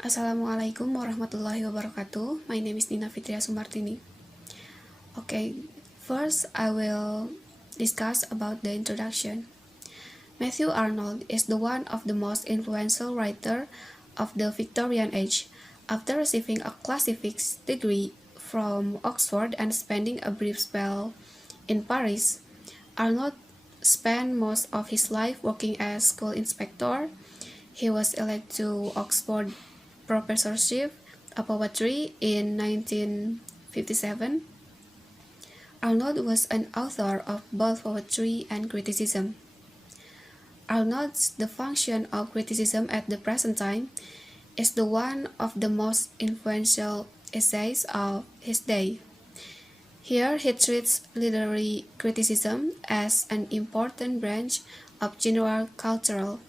Assalamualaikum warahmatullahi wabarakatuh. My name is Nina Fitria Sumartini. Okay, first I will discuss about the introduction. Matthew Arnold is the one of the most influential writer of the Victorian age. After receiving a classics degree from Oxford and spending a brief spell in Paris, Arnold spent most of his life working as school inspector. He was elected to Oxford professorship of poetry in 1957. Arnold was an author of both poetry and criticism. Arnold's The Function of Criticism at the present time is the one of the most influential essays of his day. Here he treats literary criticism as an important branch of general cultural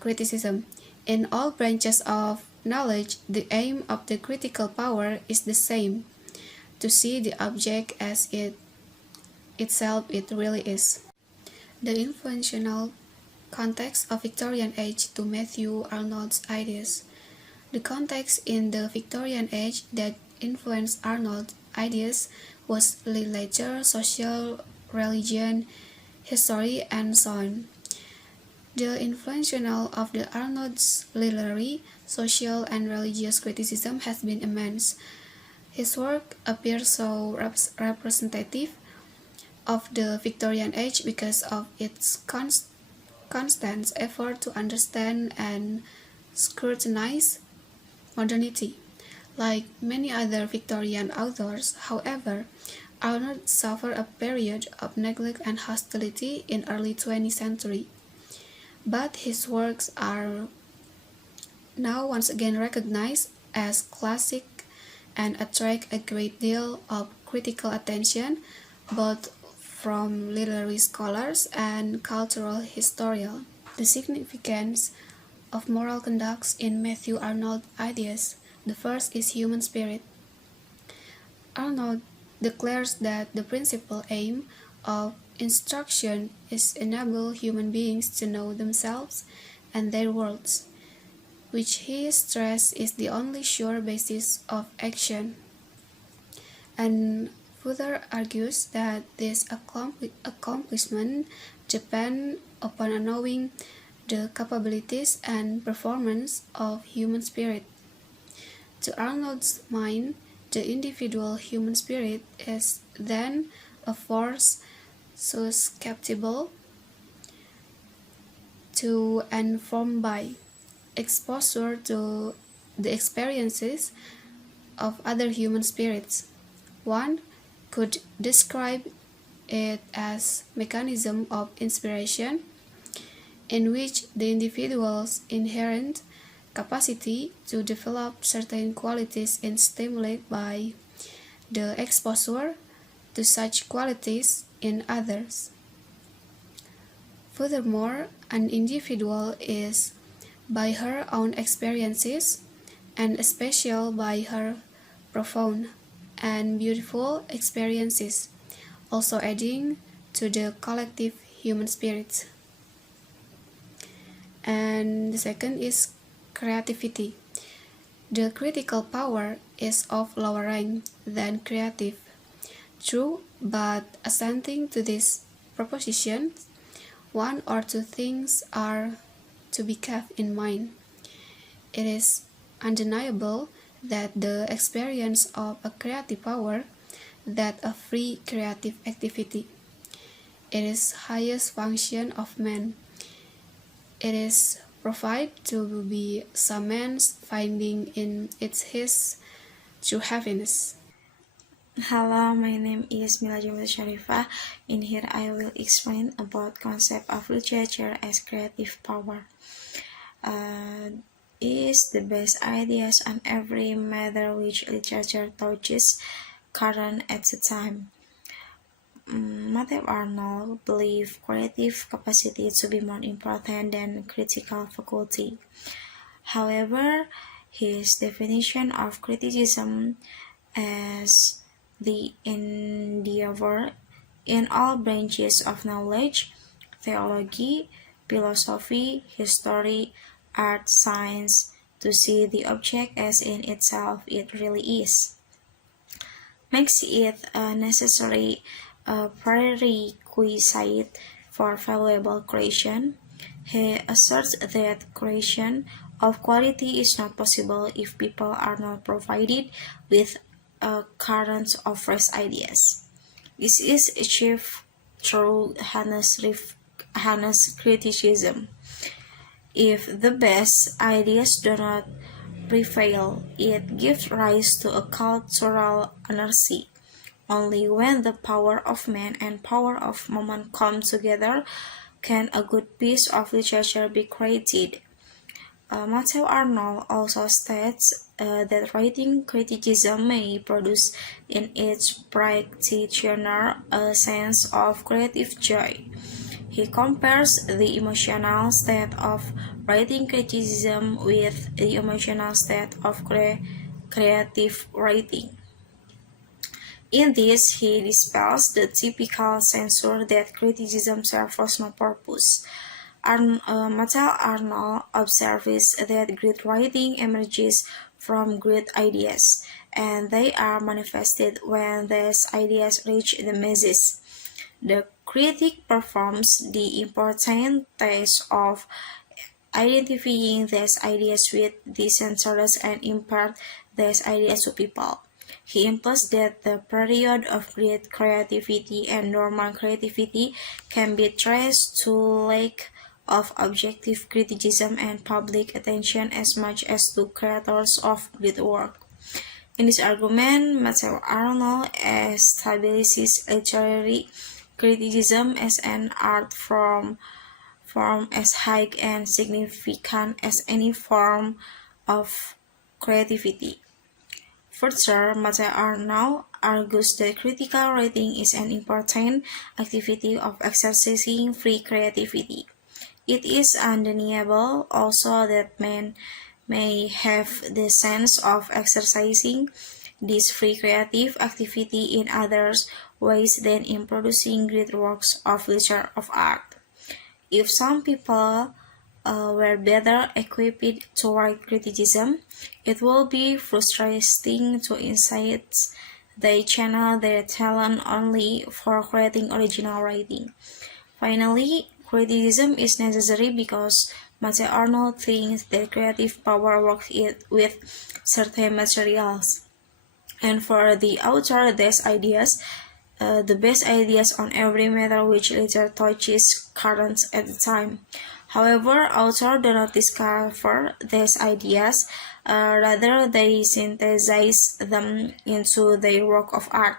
criticism. In all branches of knowledge, the aim of the critical power is the same, to see the object as it really is. The influential context of Victorian age to Matthew Arnold's ideas. The context in the Victorian age that influenced Arnold's ideas was literature, social, religion, history, and so on. The influential of the Arnold's literary, social, and religious criticism has been immense. His work appears so representative of the Victorian age because of its constant effort to understand and scrutinize modernity. Like many other Victorian authors, however, Arnold suffered a period of neglect and hostility in early 20th century. But his works are now once again recognized as classic and attract a great deal of critical attention, both from literary scholars and cultural historians. The significance of moral conduct in Matthew Arnold's ideas. The first is human spirit. Arnold declares that the principal aim of instruction is enable human beings to know themselves and their worlds, which he stressed is the only sure basis of action, and further argues that this accomplishment depends upon knowing the capabilities and performance of human spirit. To Arnold's mind, the individual human spirit is then a force susceptible to and formed by exposure to the experiences of other human spirits. One could describe it as mechanism of inspiration, in which the individual's inherent capacity to develop certain qualities is stimulated by the exposure to such qualities in others. Furthermore, an individual is, by her own experiences, and especially by her profound and beautiful experiences, also adding to the collective human spirit. And the second is creativity. The critical power is of lower rank than creative. True, but assenting to this proposition, one or two things are to be kept in mind. It is undeniable that the experience of a creative power, that a free creative activity, it is highest function of man. It is provide to be some man's finding in its his true happiness. Hello, my name is Mila Jamil Sharifah. In here I will explain about concept of literature as creative power. Is the best ideas on every matter which literature touches current at the time. Matthew Arnold believed creative capacity to be more important than critical faculty. However, his definition of criticism as the endeavor in all branches of knowledge, theology, philosophy, history, art, science, to see the object as in itself it really is, makes it a necessary prerequisite for valuable creation. He asserts that creation of quality is not possible if people are not provided with a current of fresh ideas. This is achieved through Hannes criticism. If the best ideas do not prevail, it gives rise to a cultural anarchy. Only when the power of man and power of moment come together can a good piece of literature be created. Matthew Arnold also states that writing criticism may produce in its practitioner a sense of creative joy. He compares the emotional state of writing criticism with the emotional state of creative writing. In this, he dispels the typical censure that criticism serves no purpose. Mattel Arnold observes that great writing emerges from great ideas, and they are manifested when these ideas reach the masses. The critic performs the important task of identifying these ideas with the censors and impart these ideas to people. He implies that the period of great creativity and normal creativity can be traced to lack of objective criticism and public attention as much as to creators of great work. In this argument, Matthew Arnold establishes literary criticism as an art form as high and significant as any form of creativity. Further, Matthew Arnold argues that critical writing is an important activity of exercising free creativity. It is undeniable also that men may have the sense of exercising this free creative activity in other ways than in producing great works of literature of art. If some people were better equipped to write criticism, it would be frustrating to insights they channel their talent only for creating original writing. Finally, criticism is necessary because Matthew Arnold thinks that creative power works with certain materials. And for the author, these ideas, the best ideas on every matter which literature touches current at the time. However, authors do not discover these ideas, rather they synthesize them into their work of art.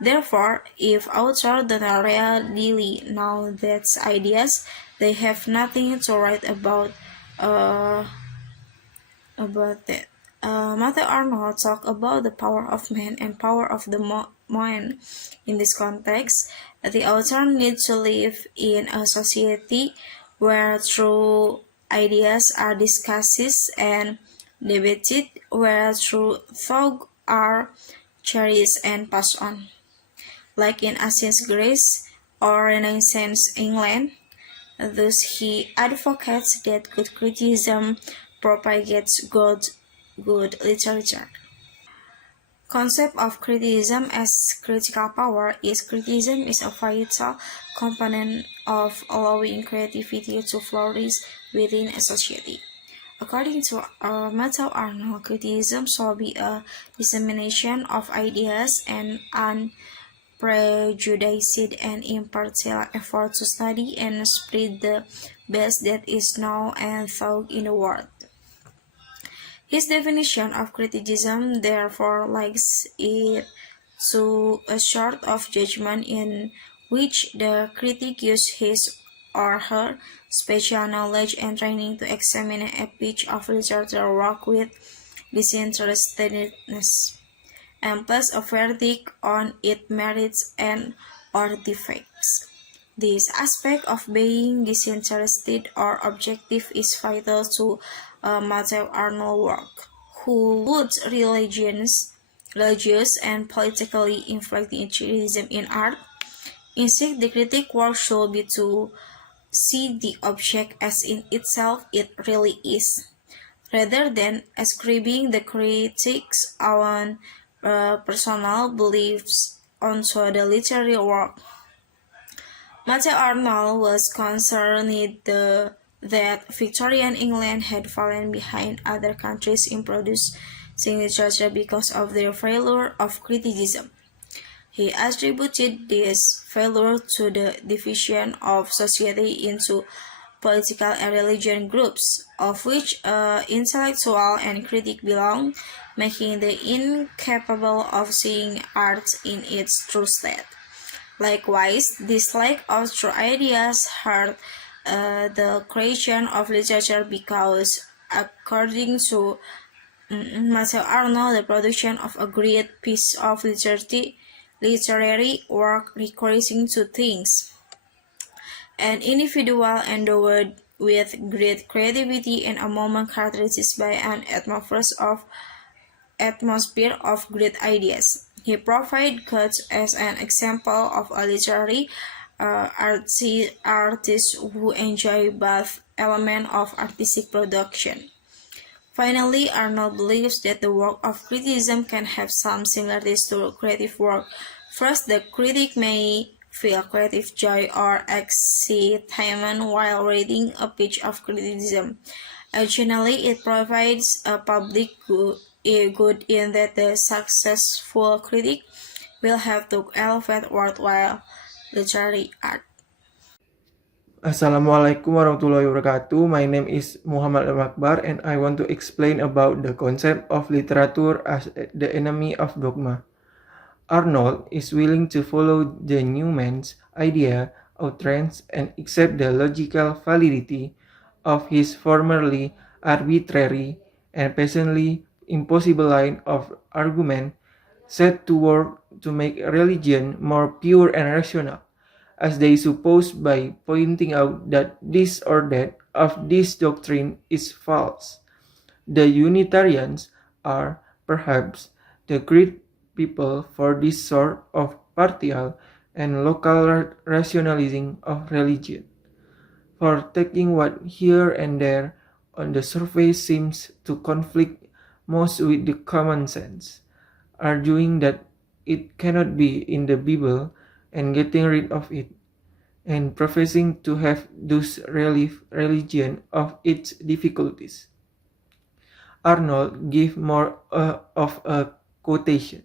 Therefore, if authors do not really know these ideas, they have nothing to write uh, about that. Matthew Arnold talked about the power of man and power of the mind. In this context, the author needs to live in a society where true ideas are discussed and debated, where true thoughts are cherished and passed on. Like in ancient Greece or Renaissance England, thus he advocates that good criticism propagates good literature. Concept of criticism as critical power is criticism is a vital component of allowing creativity to flourish within a society. According to Matthew Arnold, criticism shall be a dissemination of ideas and unprejudiced and impartial effort to study and spread the best that is known and thought in the world. His definition of criticism therefore likes it to a sort of judgment in which the critic uses his or her special knowledge and training to examine a piece of literature work with disinterestedness and place a verdict on its merits and or defects. This aspect of being disinterested or objective is vital to Matthew Arnold's work, who puts religious and politically influentialism in art. Instead, the critic work should be to see the object as in itself it really is, rather than ascribing the critics' own personal beliefs onto the literary work. Matthew Arnold was concerned that Victorian England had fallen behind other countries in producing literature because of their failure of criticism. He attributed this failure to the division of society into political and religious groups, of which intellectual and critic belong, making them incapable of seeing art in its true state. Likewise, this lack of true ideas hurt the creation of literature because, according to Marcel Arnold, the production of a great piece of literary work requires two things: an individual endowed with great creativity and a moment characterized by an atmosphere of great ideas. He provides Kurt as an example of a literary artist who enjoy both elements of artistic production. Finally, Arnold believes that the work of criticism can have some similarities to creative work. First, the critic may feel creative joy or excitement while reading a piece of criticism. Additionally, it provides a public good in that the successful critic will have to elevate worthwhile literary art. Assalamualaikum warahmatullahi wabarakatuh. My name is Muhammad Al-Akbar and I want to explain about the concept of literature as the enemy of dogma. Arnold is willing to follow the new man's idea of trends and accept the logical validity of his formerly arbitrary and patently impossible line of argument set to work to make religion more pure and rational, as they suppose by pointing out that this or that of this doctrine is false. The Unitarians are, perhaps, the great people for this sort of partial and local rationalizing of religion, for taking what here and there on the surface seems to conflict most with the common sense, arguing that it cannot be in the Bible and getting rid of it, and professing to have thus relieved religion of its difficulties. Arnold gave more of a quotation.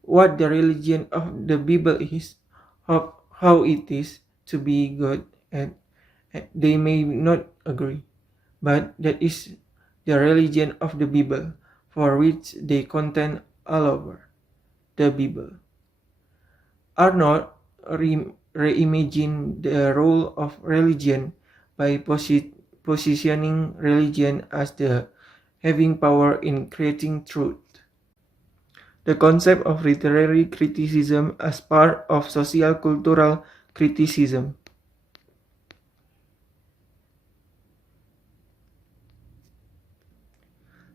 What the religion of the Bible is, how it is to be good, and they may not agree, but that is the religion of the Bible, for which they contend all over the Bible. Arnold reimagined the role of religion by positioning religion as the having power in creating truth. The concept of literary criticism as part of social cultural criticism.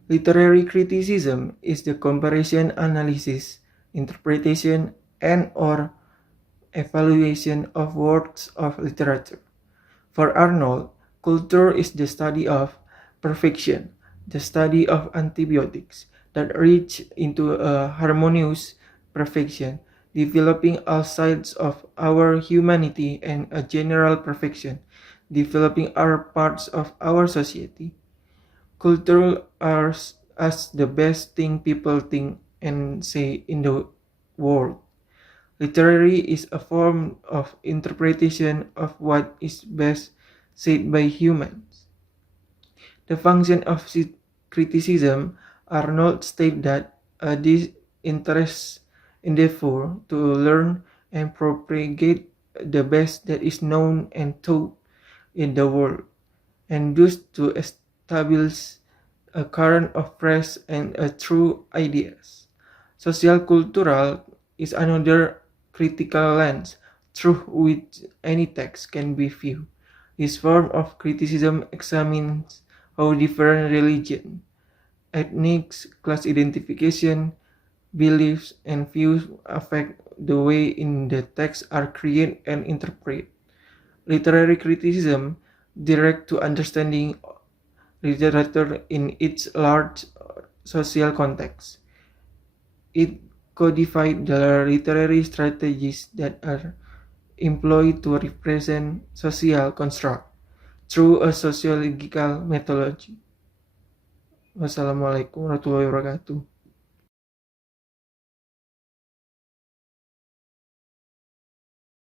Literary criticism is the comparison, analysis, interpretation, and or evaluation of works of literature. For Arnold, culture is the study of perfection, the study of antibiotics that reach into a harmonious perfection, developing all sides of our humanity and a general perfection, developing our parts of our society. Culture are as the best thing people think and say in the world. Literary is a form of interpretation of what is best said by humans. The function of criticism, Arnold stated that a disinterested endeavor to learn and propagate the best that is known and taught in the world, and thus to establish a current of fresh and true ideas. Social cultural is another critical lens through which any text can be viewed. This form of criticism examines how different religion, ethnic, class identification, beliefs, and views affect the way in the texts are created and interpreted. Literary criticism direct to understanding literature in its large social context. It codified the literary strategies that are employed to represent social construct through a sociological methodology. Wassalamualaikum warahmatullahi wabarakatuh.